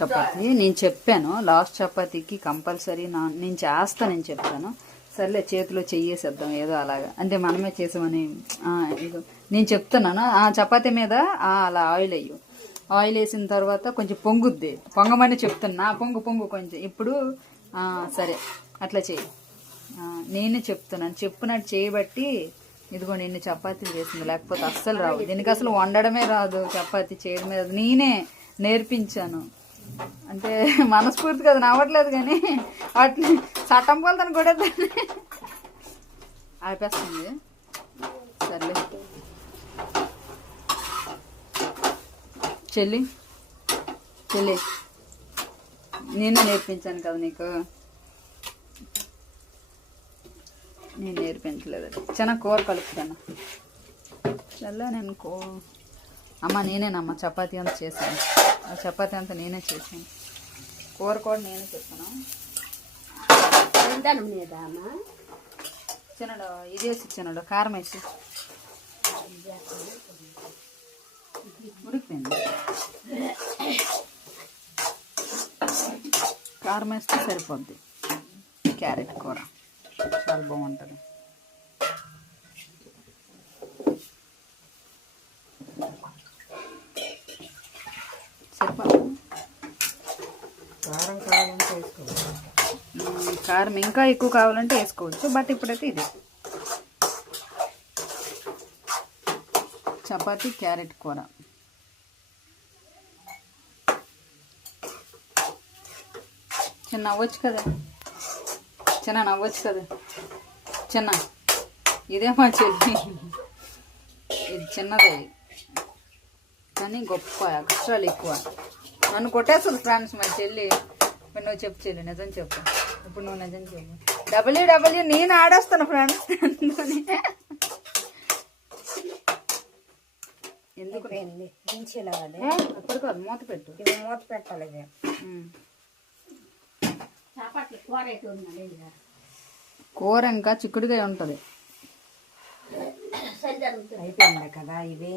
చపాతీ నేను చెప్పాను, last చపాతీకి compulsory నేను చేస్తానని చెప్పాను. సర్లే చేతిలో చెయ్యేసేద్దాం ఏదో అలాగా, అంటే మనమే చేసామని. నేను చెప్తున్నాను, ఆ చపాతీ మీద అలా ఆయిల్ వేయు. ఆయిల్ వేసిన తర్వాత కొంచెం పొంగుద్ది, పొంగమని చెప్తున్నా. పొంగు పొంగు కొంచెం ఇప్పుడు. సరే అట్లా చెయ్యి. నేనే చెప్తున్నాను, చెప్పినట్టు చేయబట్టి ఇదిగో నిన్ను చపాతీలు చేసింది, లేకపోతే అస్సలు రావు. దీనికి అసలు వండడమే రాదు, చపాతీ చేయడమే రాదు. నేనే నేర్పించాను అంటే మనస్ఫూర్తిగా అది నవ్వట్లేదు, కానీ వాటిని చట్టం పోలతను కూడా ఆపేస్తుంది. సర్లే చెల్లి, చెల్లి నేనే నేర్పించాను కదా నీకు, నేను నేర్పించలేదు. చిన్న కూర కలుపుతాను. చల్ల నేను అమ్మ నేనేనమ్మా చపాతీ అంతా చేశాను, ఆ చపాతీ అంతా నేనే చేశాను, కూర కూడా నేనే చెప్పాను. చిన్నడు ఇది వేసి చిన్నడు కారం వేసి ఉడికిపోయింది. కారం వేస్తే సరిపోద్ది. క్యారెట్ కూర చాలా బాగుంటుంది. కారం కావాలంటే వేసుకోవచ్చు, కారం ఇంకా ఎక్కువ కావాలంటే వేసుకోవచ్చు, బట్ ఇప్పుడైతే ఇది చపాతీ క్యారెట్ కూర. చిన్న నవ్వచ్చు కదా, చిన్న నవ్వచ్చు కదా చిన్న. ఇదే మా చెల్లి, ఇది చిన్నదే కానీ గొప్ప అక్షరాలు ఎక్కువ. నన్ను కొట్టేస్తుంది ఫ్రెండ్స్ మా చెల్లి. ఇప్పుడు నువ్వు చెప్పు చెల్లి, నిజం చెప్పు. ఇప్పుడు నువ్వు నిజం చెప్పు. డబ్ల్యూడబ్ల్యూ నేను ఆడేస్తాను ఫ్రెండ్స్. ఎందుకు అప్పుడు కాదు, మూత పెట్టు. ఇది మూత పెట్టాలి. కూర ఇంకా చిక్కుడుగా ఉంటుంది. అయిపోయింది కదా ఇది.